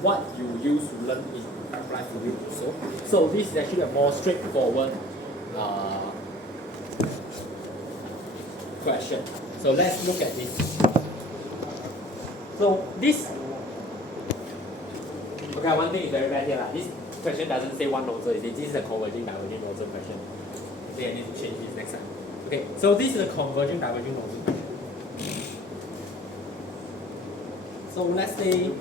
what you used to learn in applied fluid also. So this is actually a more straightforward question. So let's look at this. So this, okay, one thing is very bad here. This question doesn't say one nozzle. This is a converging diverging nozzle question. Okay, I need to change this next time. Okay, so this is a converging diverging nozzle question. So let's say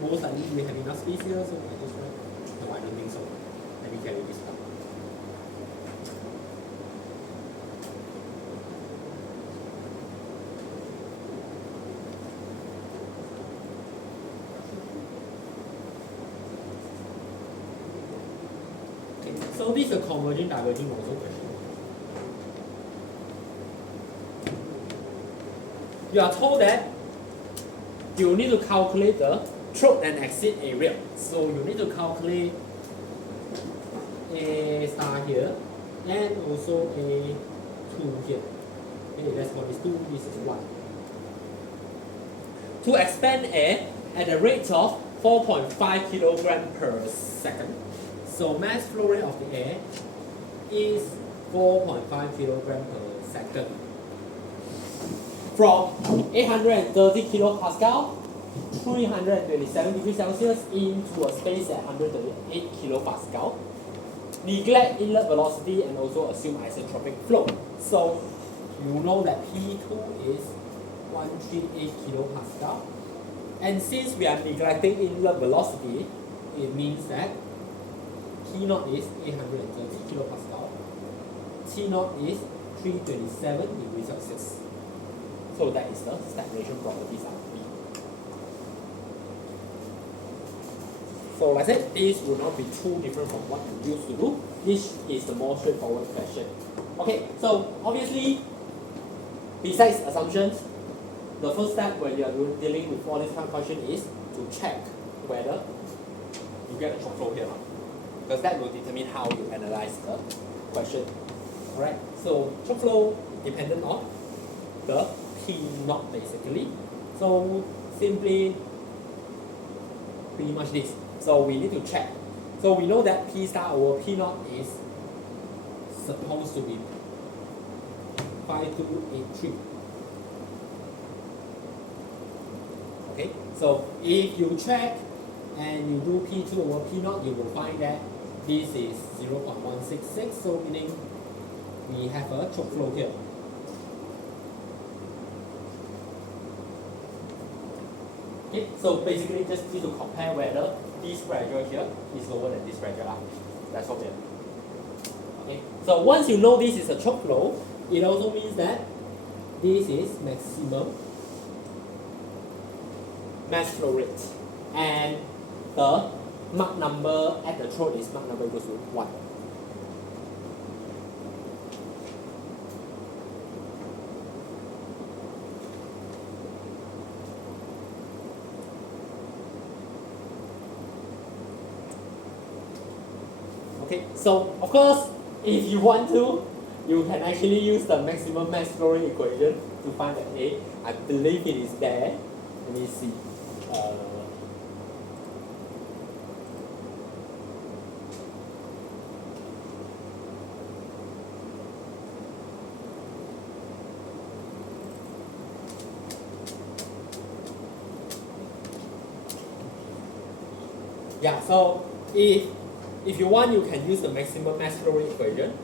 most likely we have enough space here, so I just write. No, I don't think so. Let me carry this down. Okay, so this is a converging diverging nozzle question. You are told that you need to calculate the throat and exit area. So you need to calculate A star here and also A2 here. Okay, that's what is 2, this is 1. To expand air at a rate of 4.5 kilogram per second. So mass flow rate of the air is 4.5 kilogram per second. From 830 kilopascal, 327 degrees Celsius into a space at 138 kilopascal. Neglect inlet velocity and also assume isotropic flow. So you know that P2 is 138 kilopascal. And since we are neglecting inlet velocity, it means that P0 is 830 kilopascal. T0 is 327 degrees Celsius. So that is the stagnation properties of B. So like I said, this will not be too different from what you used to do. This is the more straightforward question. Okay, so obviously, besides assumptions, the first step when you are dealing with all this kind of question is to check whether you get a choke flow here or not. Because that will determine how you analyze the question. Alright, so choke flow dependent on the P0 basically. So simply pretty much this. So we need to check. So we know that P star over P0 is supposed to be 5283. Okay, so if you check and you do P2 over P0, you will find that this is 0.166, so meaning we have a choke flow here. Okay, so basically just need to compare whether this pressure here is lower than this pressure. That's all there. Okay, so once you know this is a choke flow, it also means that this is maximum mass flow rate. And the Mach number at the throat is Mach number equals to 1. Okay, so of course, if you want to, you can actually use the maximum mass flow rate equation to find the A. I believe it is there. Let me see. Yeah, so if you want, you can use the maximum mass flow rate equation.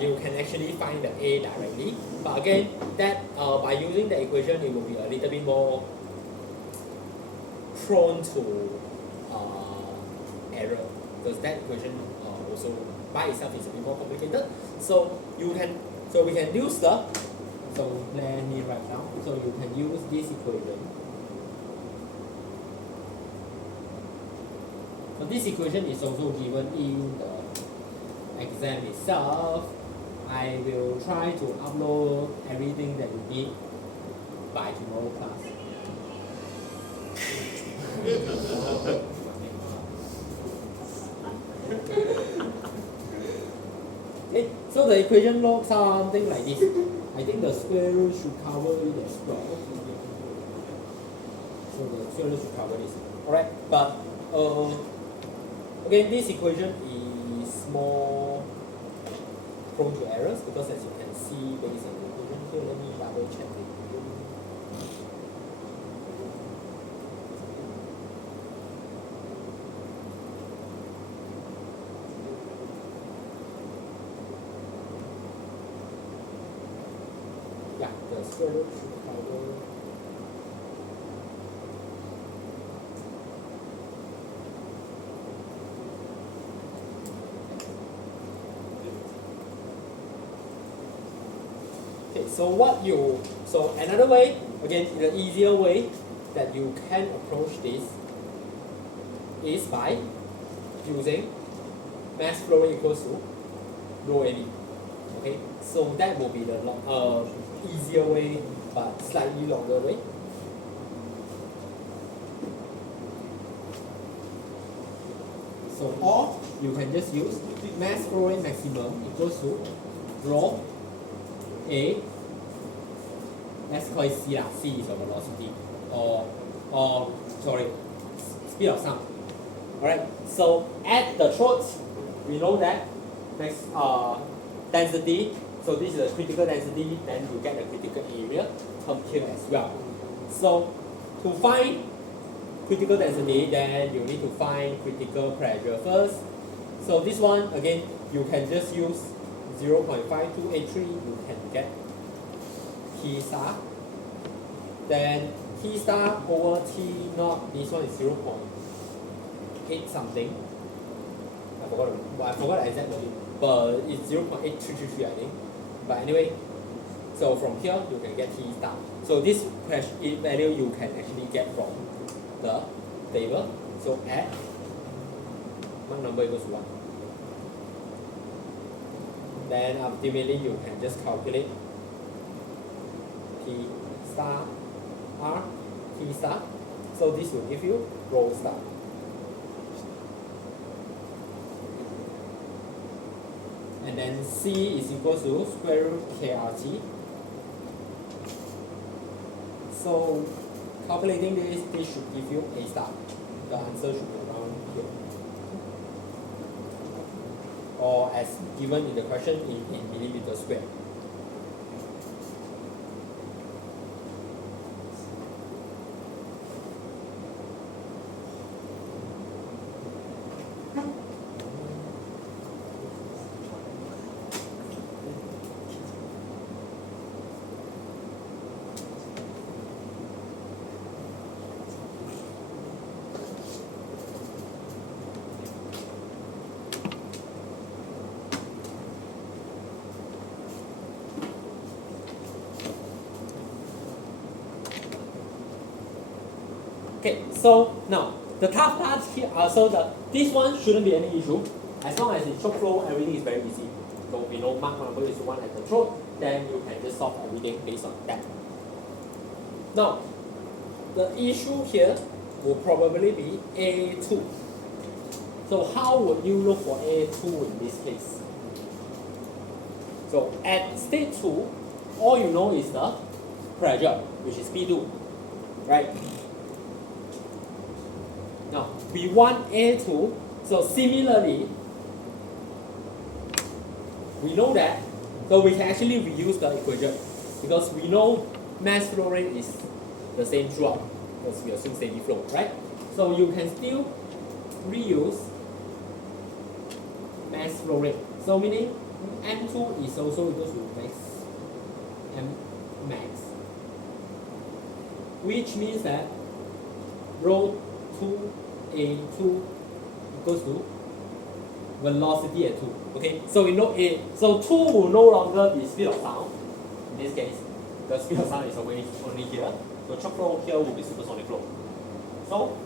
You can actually find the A directly. But again, that by using the equation, it will be a little bit more prone to error, because that equation also by itself is a bit more complicated. So we can use the, so let me write down. So you can use this equation. So this equation is also given in the exam itself. I will try to upload everything that you need by tomorrow class. Okay, so the equation looks something like this. I think the square root should cover it as well. So the square root should cover this. Alright, but again, this equation is more prone to errors because as you can see based on the equation here, let me double check the equation. Yeah, the square root should cover. Okay, so another way, again, the easier way that you can approach this is by using mass flow rate equals to rho AB. Okay, so that will be the easier way but slightly longer way. So or you can just use mass flow rate maximum equals to rho A, let's call it C lah. C is your velocity, or sorry, speed of sound. Alright, so at the throat, we know that next density. So this is the critical density. Then you get the critical area term here as well. So to find critical density, then you need to find critical pressure first. So this one again, you can just use 0.5283, you can get T star. Then T star over T naught, this one is 0.8 something. I forgot the exact value, but it's 0.8333 I think. But anyway, so from here you can get T star. So this value you can actually get from the table. So at one number equals 1. Then ultimately you can just calculate T star R T star. So this will give you rho star. And then C is equal to square root KRT. So calculating this should give you A star. The answer should be around here. Or as given in the question in millimeter square. Okay, so now the tough part here, this one shouldn't be any issue. As long as it's choke flow, everything is very easy. So we know Mach number is 1 at the throat, then you can just solve everything based on that. Now, the issue here will probably be A2. So how would you look for A2 in this case? So at state 2, all you know is the pressure, which is P2, right? Now, we want A2, so similarly, we know that, so we can actually reuse the equation because we know mass flow rate is the same throughout because we assume steady flow, right? So you can still reuse mass flow rate. So meaning M2 is also equal to max M max, which means that rho 2A2 equals to velocity at 2. Okay, so we know A. So 2 will no longer be speed of sound. In this case, the speed of sound is always only here. So choke flow here will be supersonic flow. So,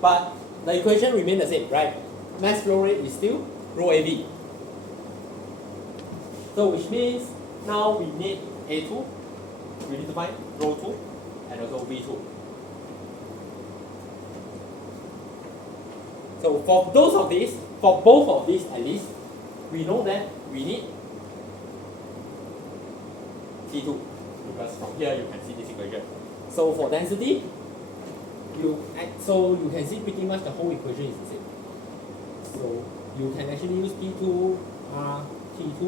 but the equation remains the same, right? Mass flow rate is still rho AB. So which means now we need A2. We need to find rho 2 and also V2. So for both of these at least, we know that we need T2 because from here you can see this equation. So for density, so you can see pretty much the whole equation is the same. So you can actually use P2 R T2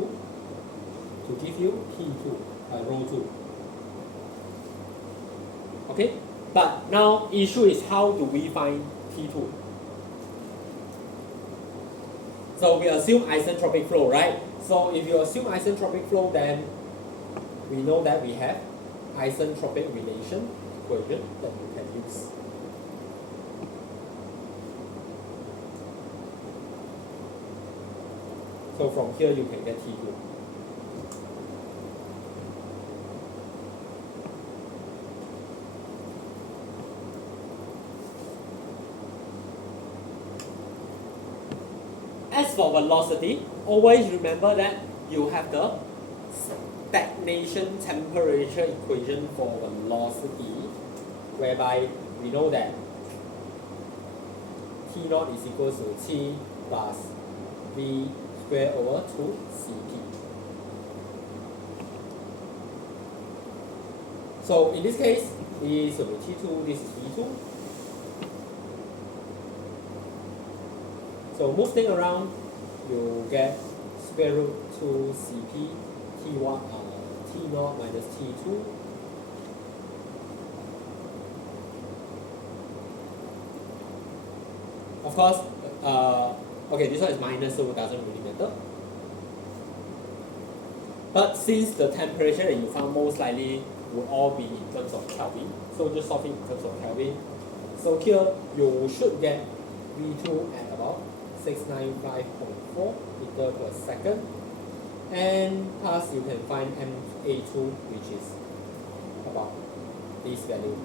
to give you P2, rho 2. Okay, but now issue is how do we find P2? So we assume isentropic flow, right? So if you assume isentropic flow, then we know that we have isentropic relation equation that you can use. So from here you can get T2. As for velocity, always remember that you have the stagnation temperature equation for velocity, whereby we know that T naught is equal to T plus V squared over 2 Cp. So in this case, this will be T2, this is V2. So move things around, you get square root 2 Cp T1 T naught minus T2. Of course, okay, this one is minus, so it doesn't really matter. But since the temperature that you found most likely would all be in terms of Kelvin, so just solve it in terms of Kelvin. So here you should get V2 at about 695.4 meter per second, and thus you can find MA2, which is about this value.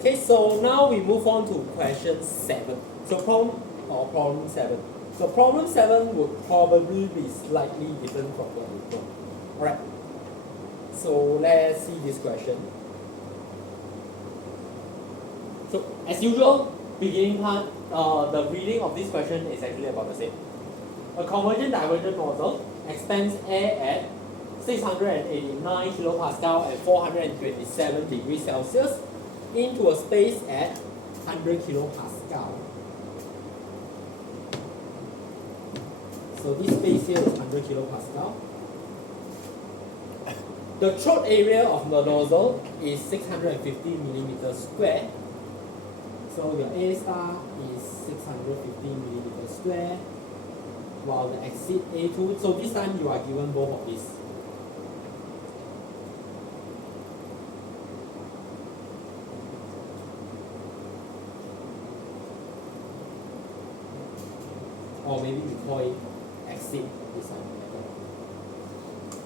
Okay, so now we move on to question 7. So problem 7. So problem 7 would probably be slightly different from what we know. Alright. So let's see this question. So as usual, beginning part, the reading of this question is actually about the same. A convergent divergent nozzle expands air at 689 kilopascal and 427 degrees Celsius into a space at 100 kilopascal. So this space here is 100 kilopascal. The throat area of the nozzle is 650 millimeters square. So your A star is 650 millimeters square, while the exit A2, so this time you are given both of these. Or maybe we call it exit this one.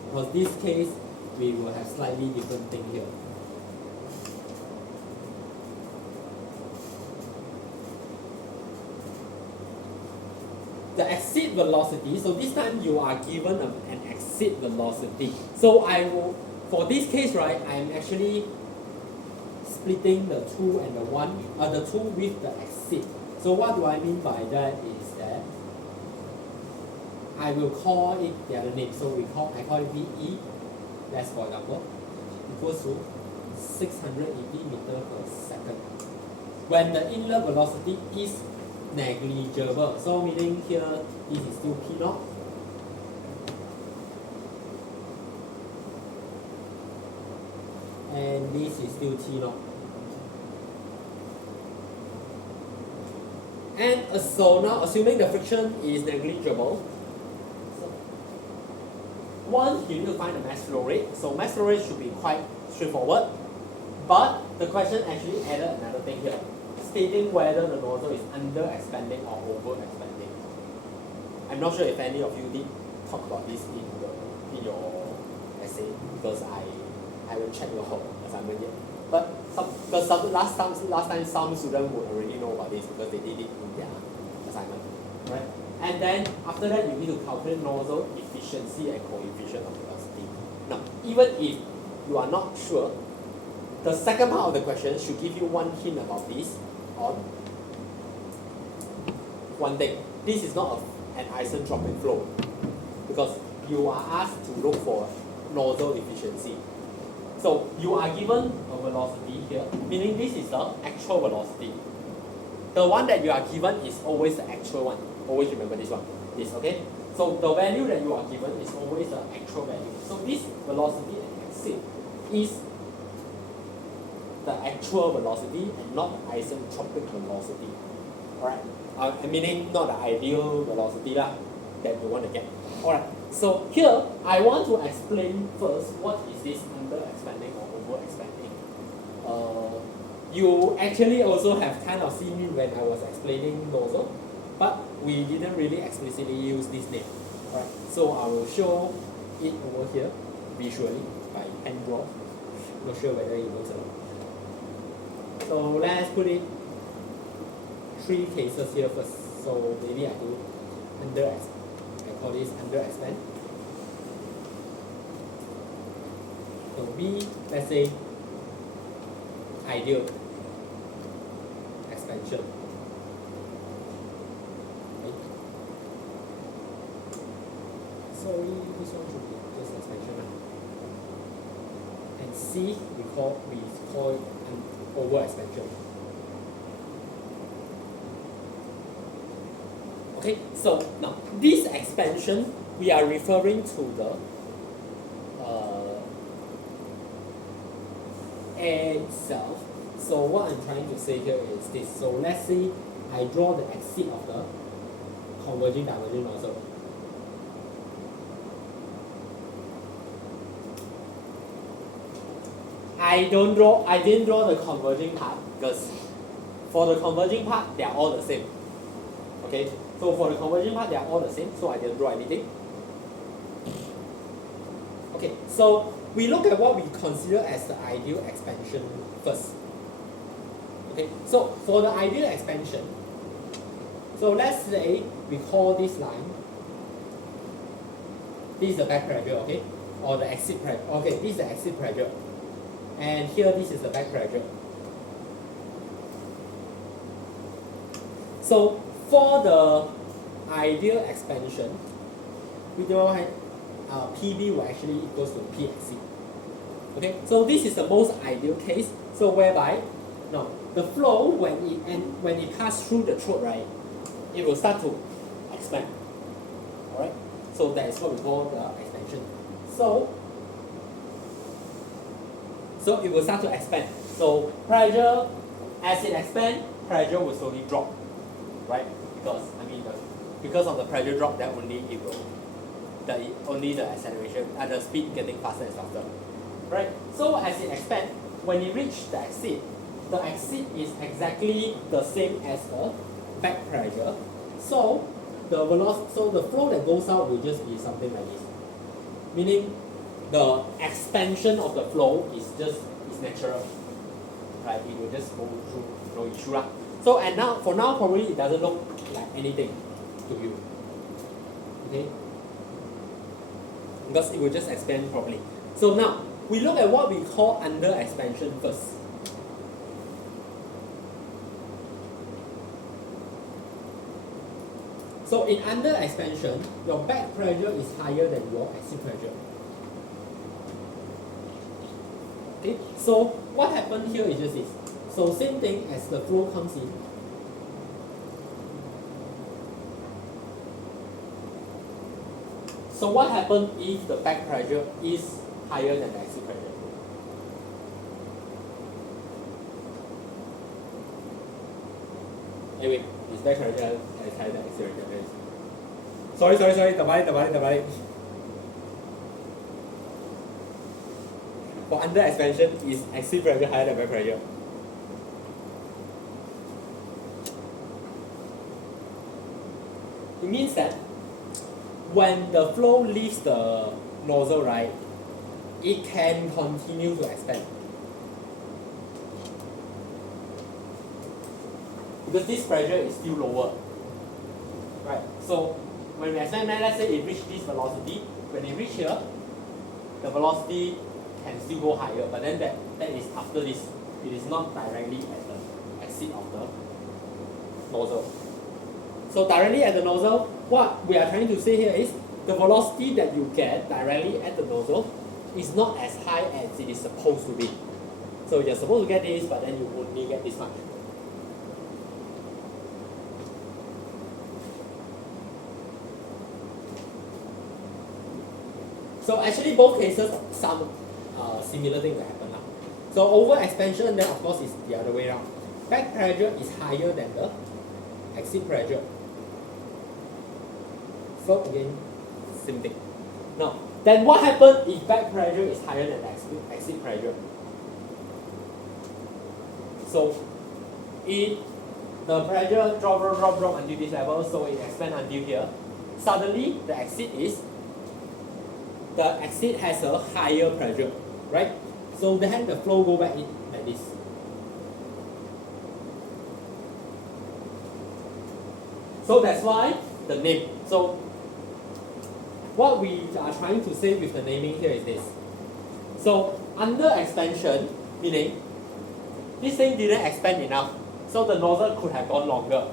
Because this case, we will have slightly different thing here. The exit velocity, so this time you are given an exit velocity. So I will, for this case, right, I am actually splitting the 2 and the 1, the 2 with the exit. So what do I mean by that is that I will call it the other name. So I call it VE, that's for example, equals to 680 meter per second. When the inlet velocity is negligible, so meaning here this is still P naught. And this is still T naught. And so now assuming the friction is negligible, one, you need to find the mass flow rate. So mass flow rate should be quite straightforward. But the question actually added another thing here, stating whether the nozzle is under expanding or over expanding. I'm not sure if any of you did talk about this in your essay, because I haven't checked your assignment yet. But last time some students would already know about this because they did it in their assignment, right? And then after that you need to calculate nozzle efficiency and coefficient of velocity. Now, even if you are not sure, the second part of the question should give you one hint about this on one thing. This is not an isentropic flow because you are asked to look for nozzle efficiency. So you are given a velocity here, meaning this is the actual velocity. The one that you are given is always the actual one. Always remember this one. This, okay? So the value that you are given is always the actual value. So this velocity and exit is the actual velocity and not the isentropic velocity. Alright? Meaning not the ideal velocity that you want to get. Alright, so here I want to explain first what is this under expanding or over expanding. You actually also have kind of seen me when I was explaining nozzle, but we didn't really explicitly use this name. Alright, so I will show it over here visually by pen draw. Not sure whether it works or not. So let's put it 3 cases here first. So maybe I do under expand. I call this under expand. So B, let's say ideal expansion. Okay. Sorry, this one should be just expansion. And C, we call it an over expansion. Okay, so now this expansion we are referring to the air itself. So what I'm trying to say here is this. So let's say I draw the exit of the converging diverging nozzle. I didn't draw the converging part because for the converging part they are all the same. Okay, so for the converging part they are all the same, so I didn't draw anything. Okay, so we look at what we consider as the ideal expansion first. Okay, so for the ideal expansion, so let's say we call this line, this is the back pressure, okay, or the exit pressure. Okay, this is the exit pressure, and here this is the back pressure. So for the ideal expansion, we draw PB will actually equals to PXC. Okay, so this is the most ideal case. So whereby now the flow when it passes through the throat, right, it will start to expand. Alright, so that is what we call the expansion. So it will start to expand. So pressure, as it expands, pressure will slowly drop, right? Because of the pressure drop, that only the acceleration at the speed getting faster and faster, right? So as it expands, when it reaches the exit is exactly the same as the back pressure. So the flow that goes out will just be something like this, meaning the expansion of the flow is natural, right? It will just go through, no issue. So and now for now probably it doesn't look like anything to you, okay? Because it will just expand properly. So now we look at what we call under expansion first. So in under expansion, your back pressure is higher than your exit pressure. Okay, so what happened here is just this. So same thing as the flow comes in. So what happens if the back pressure is higher than the exit pressure? Anyway, is back pressure as higher than exit pressure? Sorry, terbalik. For under expansion, is exit pressure higher than back pressure? It means that when the flow leaves the nozzle, right, it can continue to expand. Because this pressure is still lower. Right, so when we expand, let's say it reaches this velocity, when it reaches here, the velocity can still go higher, but then that is after this. It is not directly at the exit of the nozzle. So directly at the nozzle, what we are trying to say here is the velocity that you get directly at the nozzle is not as high as it is supposed to be. So you're supposed to get this, but then you only get this much. So actually both cases, some similar thing will happen now. So over expansion, then of course is the other way around. Back pressure is higher than the exit pressure. So again, same thing. Now, then what happens if back pressure is higher than exit pressure? So if the pressure drop until this level, so it expands until here. Suddenly the exit has a higher pressure, right? So then the flow go back in like this. So that's why the name. So what we are trying to say with the naming here is this. So under expansion, meaning this thing didn't expand enough, so the nozzle could have gone longer,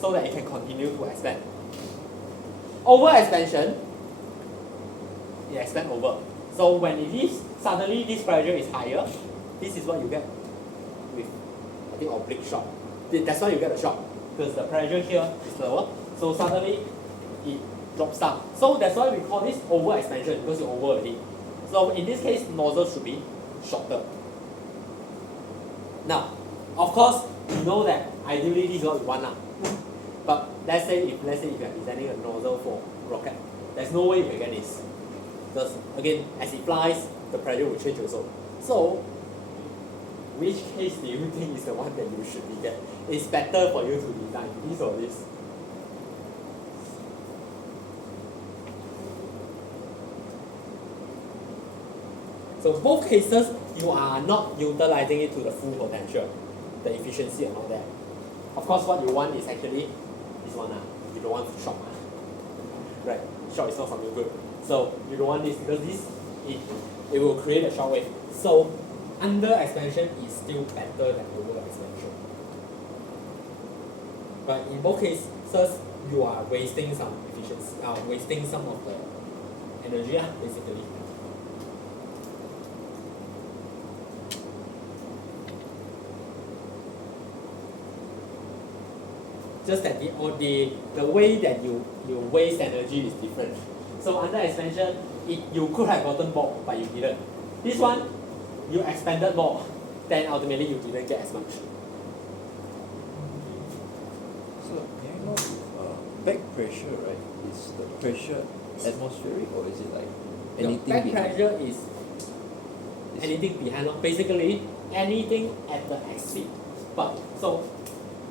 so that it can continue to expand. Over expansion, it expands over. So when it leaves, suddenly this pressure is higher. This is what you get with, I think, oblique shock. That's why you get a shock, because the pressure here is lower. So suddenly it drops down. So that's why we call this over expansion, because you're over already. So in this case, nozzle should be shorter. Now, of course, you know that ideally this is what we want now. But let's say if you are designing a nozzle for rocket, there's no way you can get this. Because again, as it flies, the pressure will change also. So, which case do you think is the one that you should get? It's better for you to design this or this. So both cases, you are not utilizing it to the full potential, the efficiency are not there. Of course, what you want is actually this one. You don't want to shock. Right? Shock is not something good. So you don't want this, because this it will create a shock wave. So under expansion is still better than over expansion. But in both cases, you are wasting some efficiency, wasting some of the energy, basically. Just that the way that you waste energy is different. So under expansion, you could have gotten more, but you didn't. This one, you expanded more, then ultimately you didn't get as much. So may I know back pressure, right? Is the pressure atmospheric, or is it like anything Back behind? pressure is anything behind. Basically, anything at the exit. But so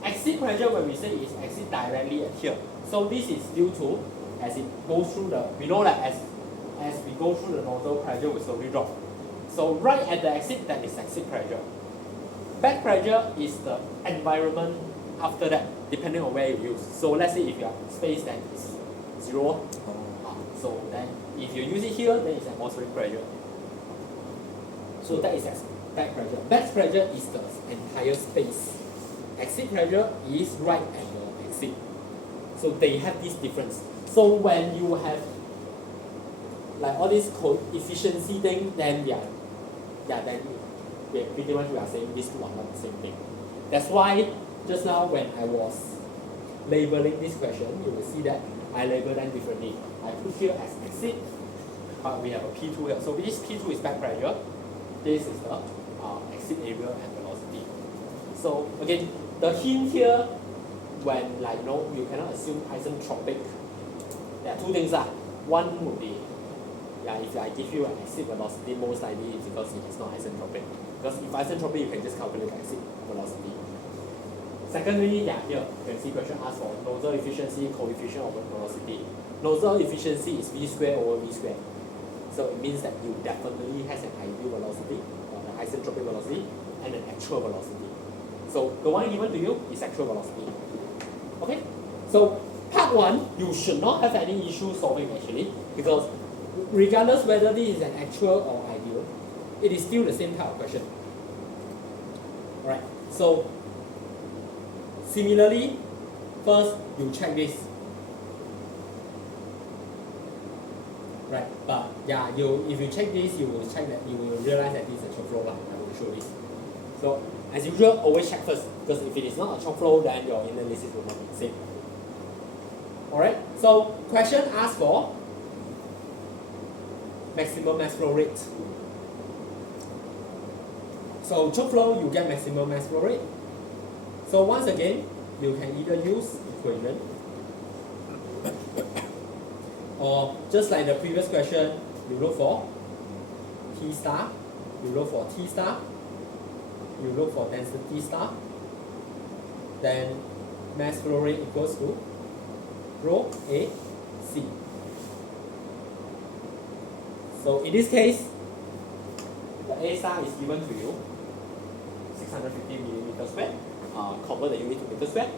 exit pressure, when we say is exit directly at here. So this is due to, as it goes through we know that as we go through the nozzle, pressure will slowly drop. So right at the exit, that is exit pressure. Back pressure is the environment after that, depending on where you use. So let's say if you have space that is 0, so then if you use it here, then it's atmospheric pressure. So that is back pressure. Back pressure is the entire space. Exit pressure is right at the exit. So they have this difference. So when you have like all this coefficiency thing, then then pretty much we are saying these two are not the same thing. That's why just now when I was labeling this question, you will see that I label them differently. I put here as exit, but we have a P2 here. So this P2 is back pressure. This is the exit area and velocity. So again, the hint here, when like you cannot assume isentropic. There are two things. One would be if I give you an exit velocity, most likely it's because it is not isentropic. Because if isentropic, you can just calculate exit velocity. Secondly, here you can see question asked for nozzle efficiency, coefficient over velocity. Nozzle efficiency is V squared over V squared. So it means that you definitely has an ideal velocity, or an isentropic velocity, and an actual velocity. So the one given to you is actual velocity. Okay? So part 1, you should not have any issue solving actually, because regardless whether this is an actual or ideal, it is still the same type of question. Alright, so similarly, first you check this. Right, but if you check this, you will realize that this is a choke flow line. I will show this. So as usual, always check first, because if it is not a choke flow, then your analysis will not be the same. Alright, so question asks for maximum mass flow rate. So choke flow, you get maximum mass flow rate. So once again, you can either use equation, or just like the previous question, you look for T star, you look for T star, you look for density star, then mass flow rate equals to rho A C. So in this case, the A star is given to you 650 millimeters squared. Convert the unit to meter squared.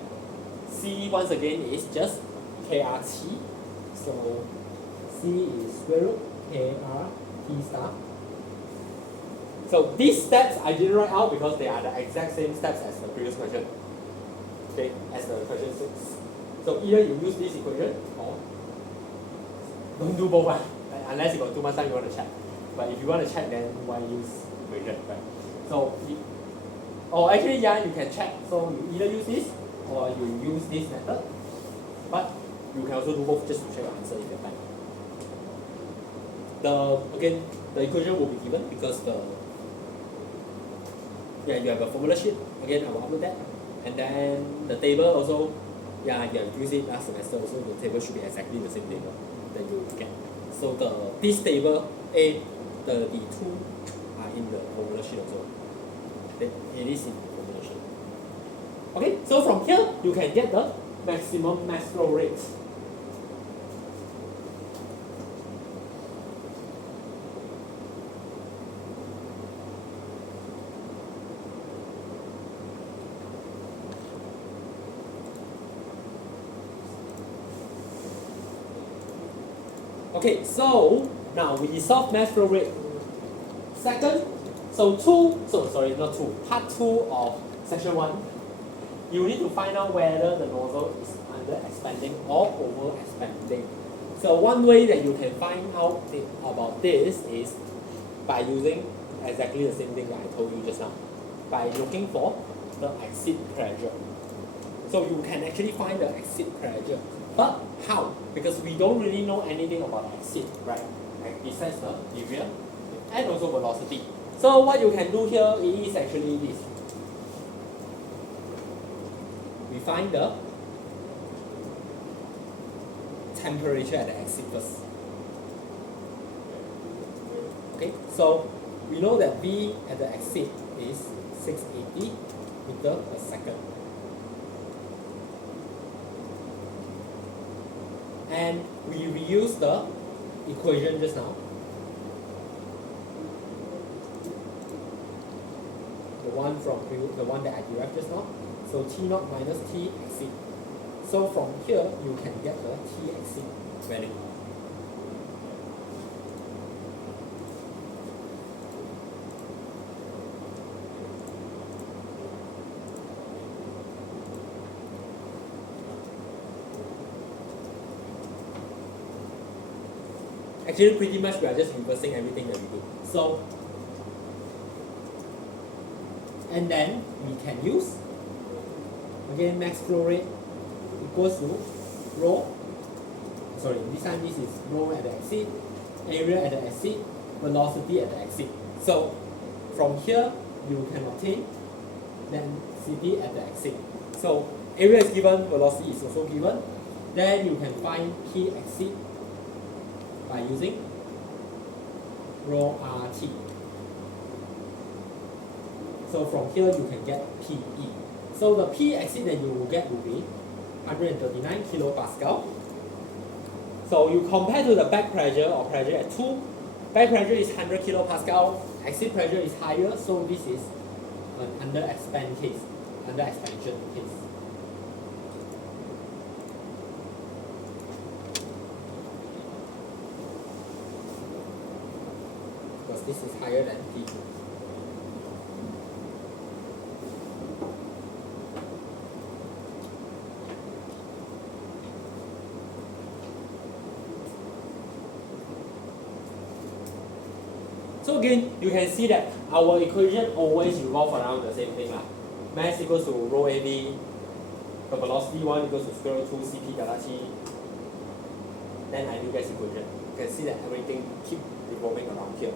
C once again is just KRT. So C is square root KRT star. So these steps I didn't write out because they are the exact same steps as the previous question. Okay, as the question 6. So either you use this equation or don't do both, unless you got too much time you want to check. But if you want to check, then why use equation, right? So actually, you can check. So you either use this or you use this method. But you can also do both just to check your answer if you have time. The equation will be given because you have a formula sheet. Again, I will upload that. And then the table also, you have used it last semester also. The table should be exactly the same table that you get. So this table A, the two are in the formula sheet also. It is in the formula sheet. Okay, so from here you can get the maximum mass flow rate. Okay, so now we solve mass flow rate. Second, part 2 of section 1, you need to find out whether the nozzle is under expanding or over expanding. So one way that you can find out about this is by using exactly the same thing that I told you just now, by looking for the exit pressure. So you can actually find the exit pressure. But how? Because we don't really know anything about exit, right? Besides the area and also velocity. So what you can do here is actually this. We find the temperature at the exit first. Okay, so we know that V at the exit is 680 meter per second. And we reuse the equation just now. The one that I derived just now. So T0 minus T exit. So from here you can get the T exit value. Actually, pretty much we are just reversing everything that we do. So, and then we can use, again, max flow rate equals to rho, sorry, this time this is rho at the exit, area at the exit, velocity at the exit. So, from here, you can obtain density at the exit. So, area is given, velocity is also given. Then you can find P exit by using rho RT. So from here you can get PE. So the P exit that you will get will be 139 kilopascal. So you compare to the back pressure or pressure at 2. Back pressure is 100 kilopascal. Exit pressure is higher. So this is an under expansion case. Because this is higher than P2. So again, you can see that our equation always revolve around the same thing. Mass equals to rho AV, the velocity 1 equals to square root 2 Cp delta T, then ideal gas equation. You can see that everything keep revolving around here.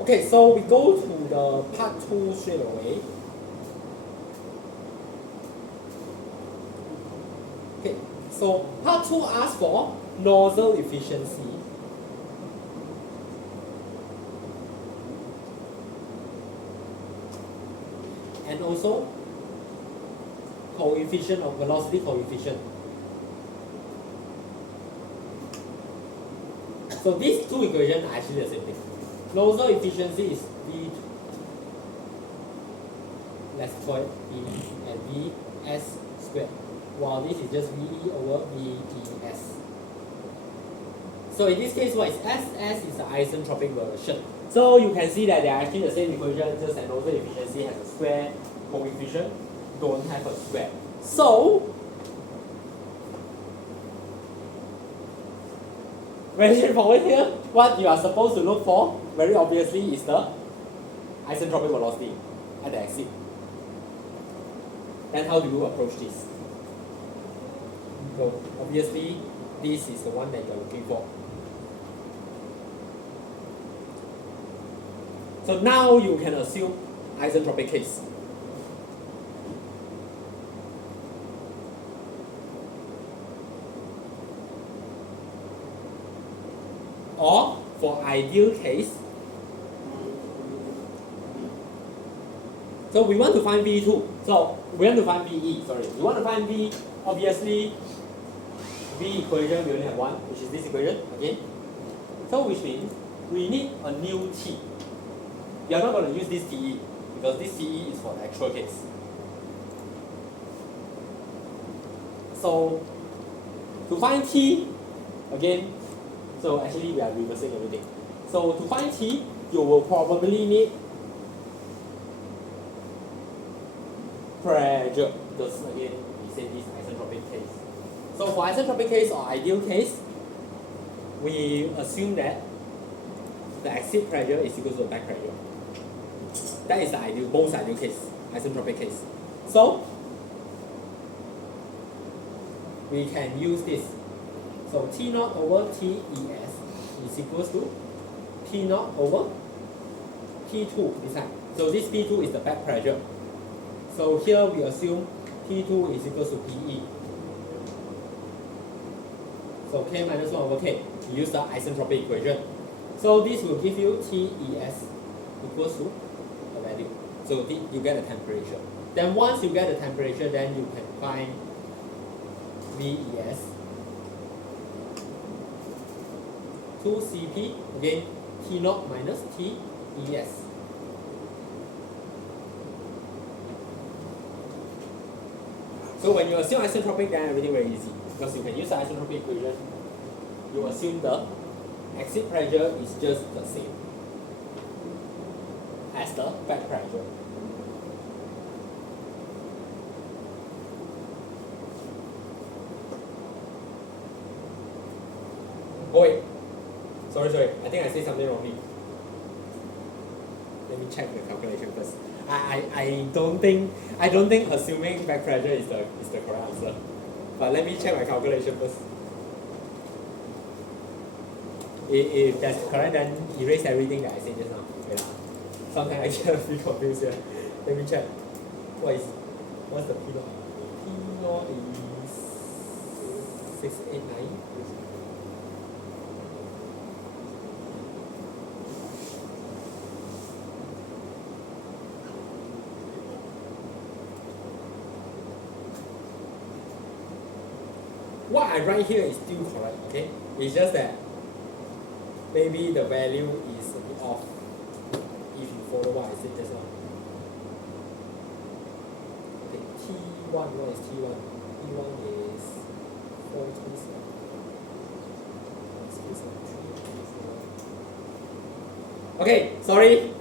Okay, so we go to the part 2 straight away. Okay, so part 2 asks for nozzle efficiency. And also coefficient of velocity coefficient. So these two equations are actually the same thing. Nozzle efficiency is V, let's call it V and Vs squared, while this is just VE over VES. So in this case, what is S? S is the isentropic version. So you can see that they are actually the same equation, just that nozzle efficiency has a square, coefficient don't have a square. So very straightforward here. What you are supposed to look for, very obviously, is the isentropic velocity at the exit. Then how do you approach this? So obviously, this is the one that you are looking for. So now you can assume isentropic case. Or for ideal case, so we want to find V2. So we want to find VE, sorry. We want to find V, obviously, V equation we only have one, which is this equation again. So which means we need a new T. We are not going to use this TE because this TE is for the actual case. So to find T, again, so actually we are reversing everything. So to find T, you will probably need pressure, because again we say this isentropic case. So for isentropic case or ideal case, we assume that the exit pressure is equal to the back pressure. That is the ideal, most ideal case, isentropic case. So we can use this. So T naught over TES is equals to P naught over P2 this time. So this P2 is the back pressure. So here we assume P2 is equals to PE. So K minus 1 over K. We use the isentropic equation. So this will give you TES equals to the value. So you get the temperature. Then once you get the temperature, then you can find VES 2CP, again T naught minus TES. So when you assume isentropic, then everything very easy. Because you can use the isentropic equation. You assume the exit pressure is just the same as the back pressure. Oh wait, sorry, I think I said something wrongly. Let me check the calculation first. I don't think assuming back pressure is the correct answer. But let me check my calculation first. If that's correct, then erase everything that I said just now. Wait, sometimes I get a bit confused here. Let me check. What's the P naught? P naught is 689. What I write here is still correct, okay? It's just that maybe the value is a bit off if you follow what I said just now. Okay, T1, what is T1? T1 is 427. Okay, sorry.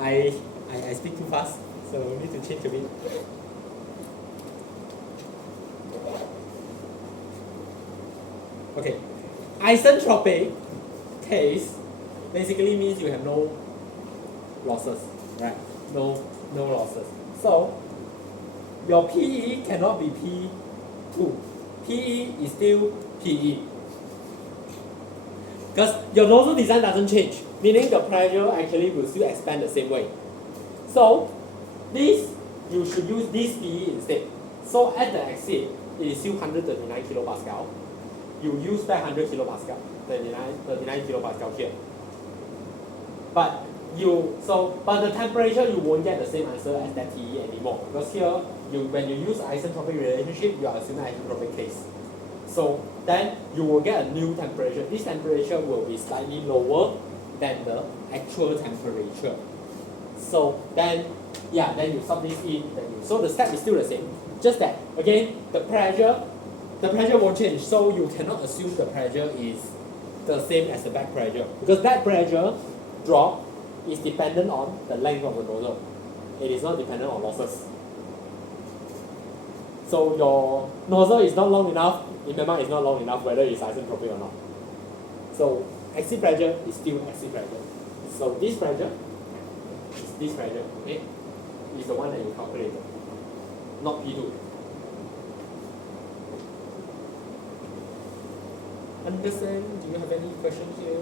I speak too fast, so need to change a bit. Okay, isentropic case basically means you have no losses, right? No losses. So your PE cannot be P2. PE is still PE. Because your nozzle design doesn't change, meaning the pressure actually will still expand the same way. So this, you should use this PE instead. So at the exit, it is still 139 kilopascal. You use back 100 kilopascal, 39 kilopascal here. But the temperature you won't get the same answer as that TE anymore, because here when you use isentropic relationship, you are assuming isentropic case. So then you will get a new temperature. This temperature will be slightly lower than the actual temperature. So then you sub this in. So the step is still the same. Just that again the pressure won't change. So you cannot assume the pressure is the same as the back pressure, because back pressure drop is dependent on the length of the nozzle. It is not dependent on losses. So your nozzle is not long enough, remember it's not long enough whether it's isentropic or not. So exit pressure is still exit pressure. So this pressure is this pressure, okay? Is the one that you calculated, not P2. Understand? Do you have any questions here?